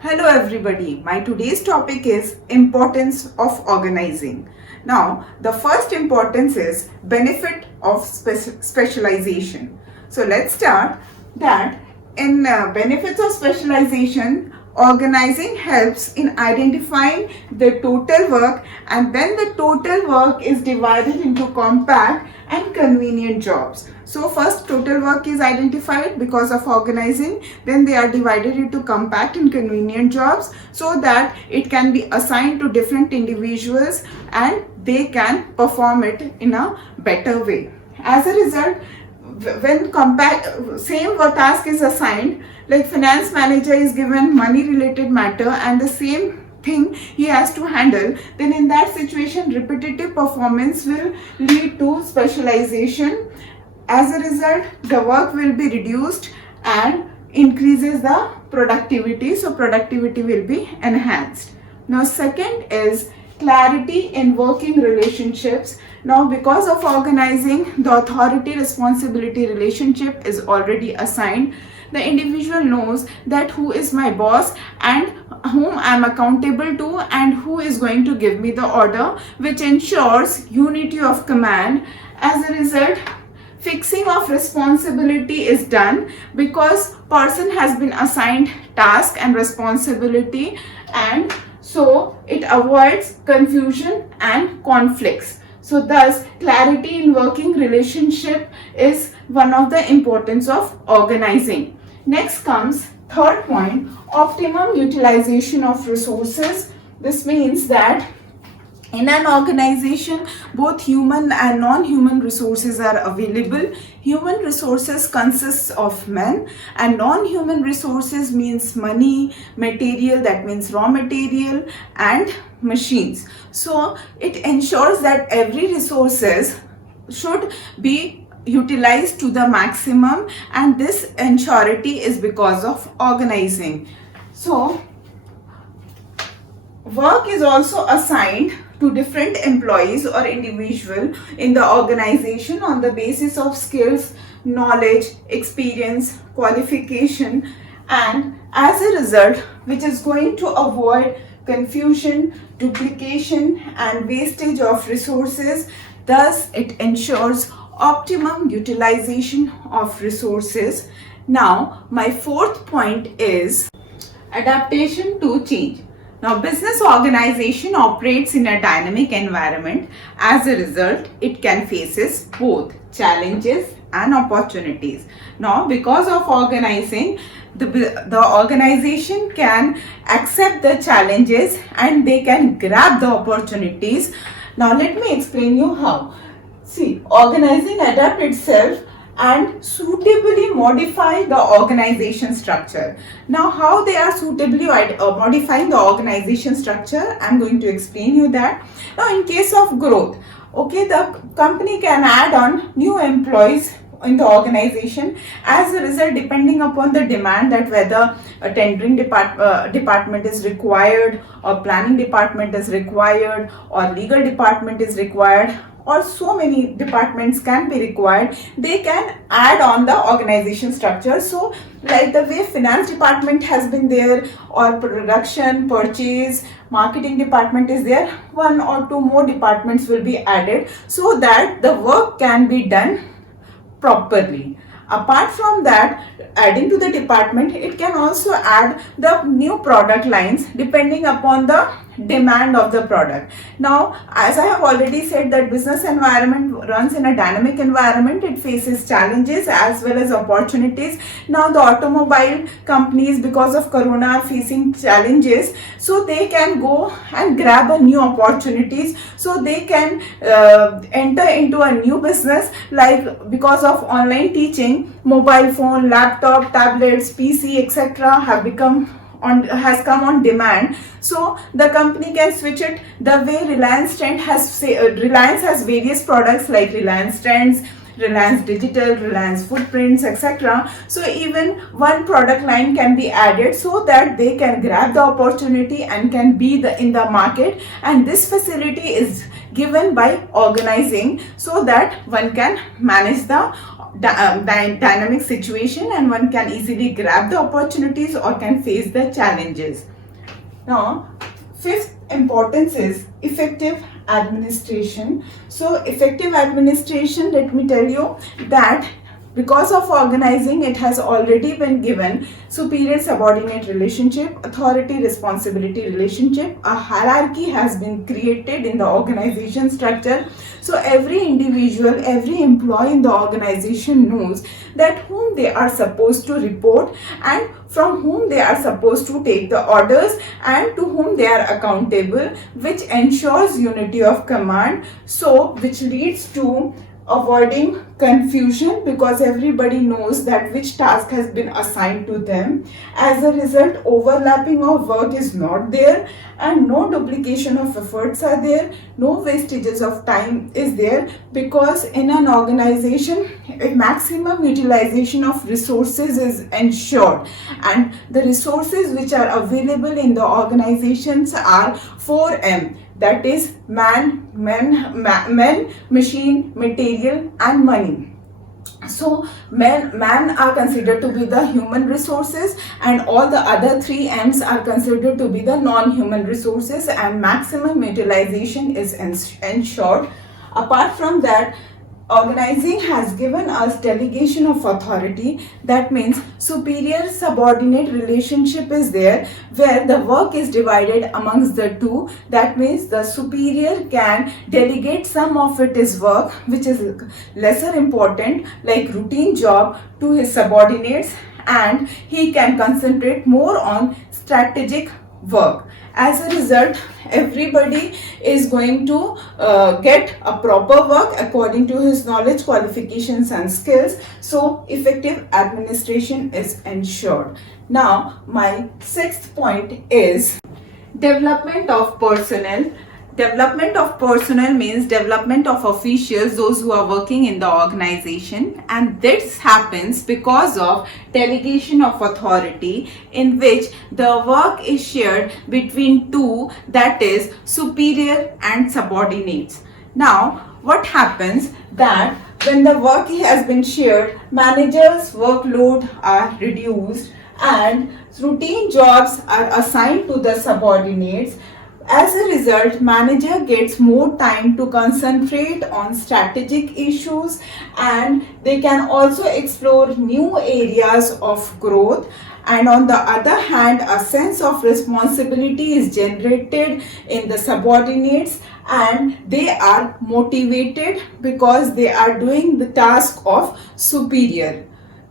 Hello everybody, my today's topic is importance of organizing. Now, the first importance is benefit of specialization. So let's start that in benefits of specialization, organizing helps in identifying the total work, and then the total work is divided into compact and convenient jobs. So first total work is identified because of organizing, then they are divided into compact and convenient jobs so that it can be assigned to different individuals and they can perform it in a better way. As a result, when compact same work task is assigned, like finance manager is given money related matter and the same thing he has to handle, then in that situation repetitive performance will lead to specialization. As a result, the work will be reduced and increases the productivity, so productivity will be enhanced. Now second is clarity in working relationships. Now because of organizing, the authority responsibility relationship is already assigned. The individual knows that who is my boss and whom I am accountable to and who is going to give me the order, which ensures unity of command. As a result, fixing of responsibility is done because person has been assigned task and responsibility, and so it avoids confusion and conflicts. So thus clarity in working relationship is one of the importance of organizing. Next comes third point, optimum utilization of resources. This means that in an organization, both human and non-human resources are available. Human resources consists of men and non-human resources means money, material, that means raw material, and machines. So it ensures that every resources should be utilized to the maximum, and this ensurety is because of organizing. So work is also assigned to different employees or individual in the organization on the basis of skills, knowledge, experience, qualification, and as a result, which is going to avoid confusion, duplication, and wastage of resources. Thus, it ensures optimum utilization of resources. Now, my fourth point is adaptation to change. Now, business organization operates in a dynamic environment. As a result, it can faces both challenges and opportunities. Now, because of organizing, the organization can accept the challenges and they can grab the opportunities. Now, let me explain you how. See, organizing adapt itself and suitably modify the organization structure. Now, how they are suitably modifying the organization structure, I'm going to explain you that. Now, in case of growth, okay, the company can add on new employees in the organization. As a result, depending upon the demand, that whether a tendering department is required, or planning department is required, or legal department is required, or so many departments can be required, they can add on the organization structure. So like the way finance department has been there, or production, purchase, marketing department is there, one or two more departments will be added so that the work can be done properly. Apart from that, adding to the department, it can also add the new product lines depending upon the demand of the product. Now, as I have already said, that business environment runs in a dynamic environment. It faces challenges as well as opportunities. Now, the automobile companies, because of corona, are facing challenges, so they can go and grab a new opportunities, so they can enter into a new business, like because of online teaching, mobile phone, laptop, tablets, PC, etc. has come on demand. So the company can switch it the way Reliance Trend has Reliance has various products like Reliance Trends, Reliance Digital, Reliance Footprints, etc. So even one product line can be added so that they can grab the opportunity and can be in the market, and this facility is given by organizing so that one can manage the dynamic situation, and one can easily grab the opportunities or can face the challenges. Now, fifth importance is effective administration. So effective administration, let me tell you that because of organizing, it has already been given superior subordinate relationship, authority responsibility relationship. A hierarchy has been created in the organization structure. So every individual, every employee in the organization knows that whom they are supposed to report and from whom they are supposed to take the orders and to whom they are accountable, which ensures unity of command, so which leads to avoiding confusion because everybody knows that which task has been assigned to them. As a result, overlapping of work is not there and no duplication of efforts are there, no wastages of time is there, because in an organization a maximum utilization of resources is ensured, and the resources which are available in the organizations are 4M, that is man, machine, material and money. So man are considered to be the human resources and all the other 3 M's are considered to be the non-human resources, and maximum utilization is ensured. Apart from that, organizing has given us delegation of authority. That means superior subordinate relationship is there where the work is divided amongst the two. That means the superior can delegate some of its work which is lesser important, like routine job, to his subordinates, and he can concentrate more on strategic work. As a result, everybody is going to get a proper work according to his knowledge, qualifications and skills. So effective administration is ensured. Now my sixth point is development of personnel. Development of personnel means development of officials, those who are working in the organization, and this happens because of delegation of authority in which the work is shared between two, that is superior and subordinates. Now what happens that when the work has been shared, managers' workload are reduced and routine jobs are assigned to the subordinates. As a result, manager gets more time to concentrate on strategic issues and they can also explore new areas of growth. And on the other hand, a sense of responsibility is generated in the subordinates and they are motivated because they are doing the task of superior.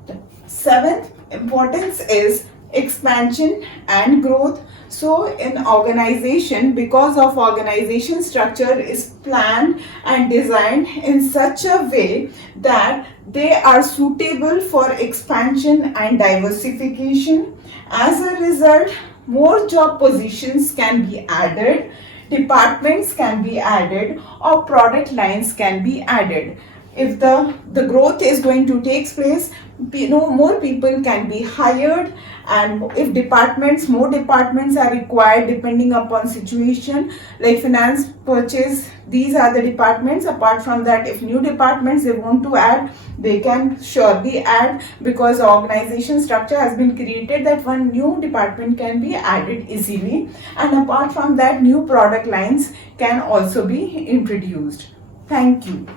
The seventh importance is expansion and growth. So in organization, because of organization structure is planned and designed in such a way that they are suitable for expansion and diversification. As a result, more job positions can be added, departments can be added, or product lines can be added. If the growth is going to take place, more people can be hired, and if more departments are required depending upon situation, like finance, purchase, these are the departments. Apart from that, if new departments they want to add, they can surely add, because organization structure has been created that one new department can be added easily, and apart from that, new product lines can also be introduced. Thank you.